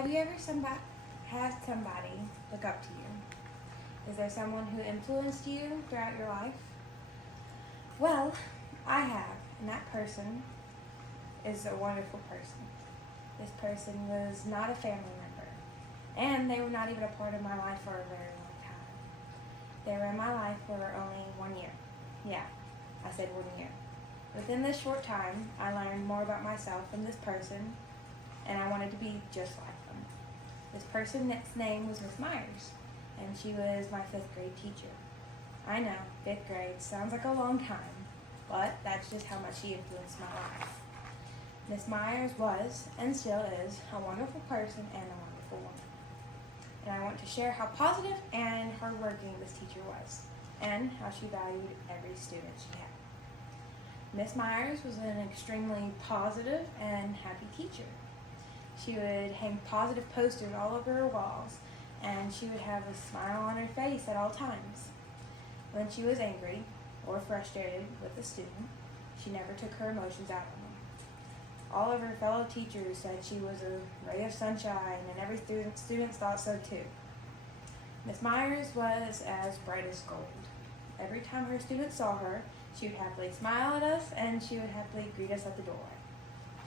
Have you ever had somebody look up to you? Is there someone who influenced you throughout your life? Well, I have, and that person is a wonderful person. This person was not a family member, and they were not even a part of my life for a very long time. They were in my life for only 1 year. Yeah, I said 1 year. Within this short time, I learned more about myself and this person, and I wanted to be just like them. This person's name was Miss Myers, and she was my 5th grade teacher. I know, 5th grade sounds like a long time, but that's just how much she influenced my life. Miss Myers was, and still is, a wonderful person and a wonderful woman. And I want to share how positive and hardworking this teacher was, and how she valued every student she had. Miss Myers was an extremely positive and happy teacher. She would hang positive posters all over her walls, and she would have a smile on her face at all times. When she was angry or frustrated with a student, she never took her emotions out on them. All of her fellow teachers said she was a ray of sunshine, and every student thought so too. Miss Myers was as bright as gold. Every time her students saw her, she would happily smile at us, and she would happily greet us at the door.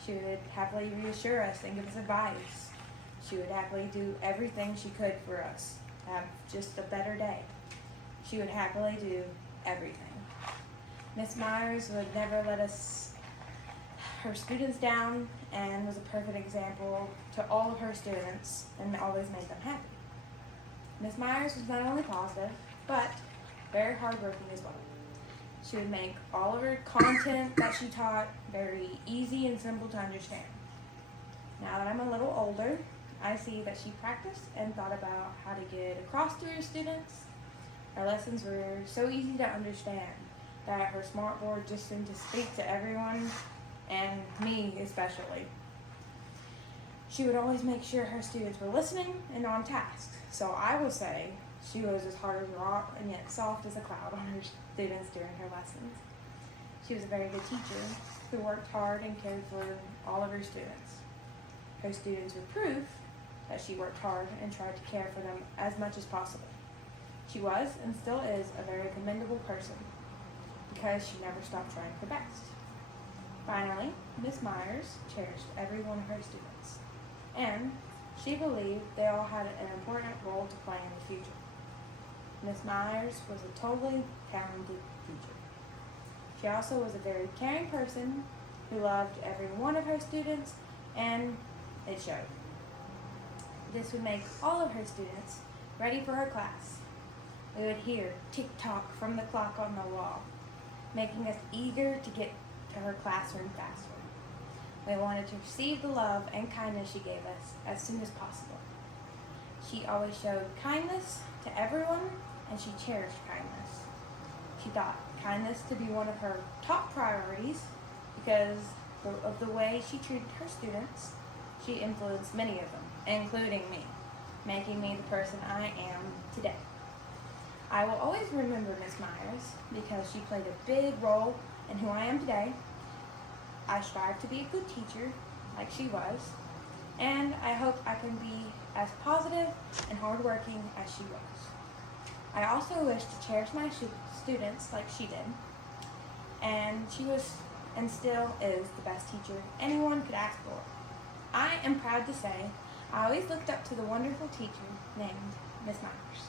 She would happily reassure us and give us advice. She would happily do everything she could for us to have just a better day. She would happily do everything. Miss Myers would never let her students down, and was a perfect example to all of her students and always made them happy. Miss Myers was not only positive, but very hardworking as well. She would make all of her content that she taught very easy and simple to understand. Now that I'm a little older, I see that she practiced and thought about how to get across to her students. Her lessons were so easy to understand that her smartboard just seemed to speak to everyone, and me especially. She would always make sure her students were listening and on task. So I will say she was as hard as a rock and yet soft as a cloud on her students during her lessons. She was a very good teacher who worked hard and cared for all of her students. Her students were proof that she worked hard and tried to care for them as much as possible. She was and still is a very commendable person because she never stopped trying her best. Finally, Miss Myers cherished every one of her students, and she believed they all had an important role to play in the future. Miss Myers was a totally talented teacher. She also was a very caring person who loved every one of her students, and it showed. This would make all of her students ready for her class. We would hear tick-tock from the clock on the wall, making us eager to get to her classroom faster. We wanted to receive the love and kindness she gave us as soon as possible. She always showed kindness to everyone, and she cherished kindness. She thought kindness to be one of her top priorities because of the way she treated her students. She influenced many of them, including me, making me the person I am today. I will always remember Miss Myers because she played a big role in who I am today. I strive to be a good teacher like she was, and I hope I can be as positive and hardworking as she was. I also wish to cherish my students like she did, and she was and still is the best teacher anyone could ask for. I am proud to say I always looked up to the wonderful teacher named Miss Myers.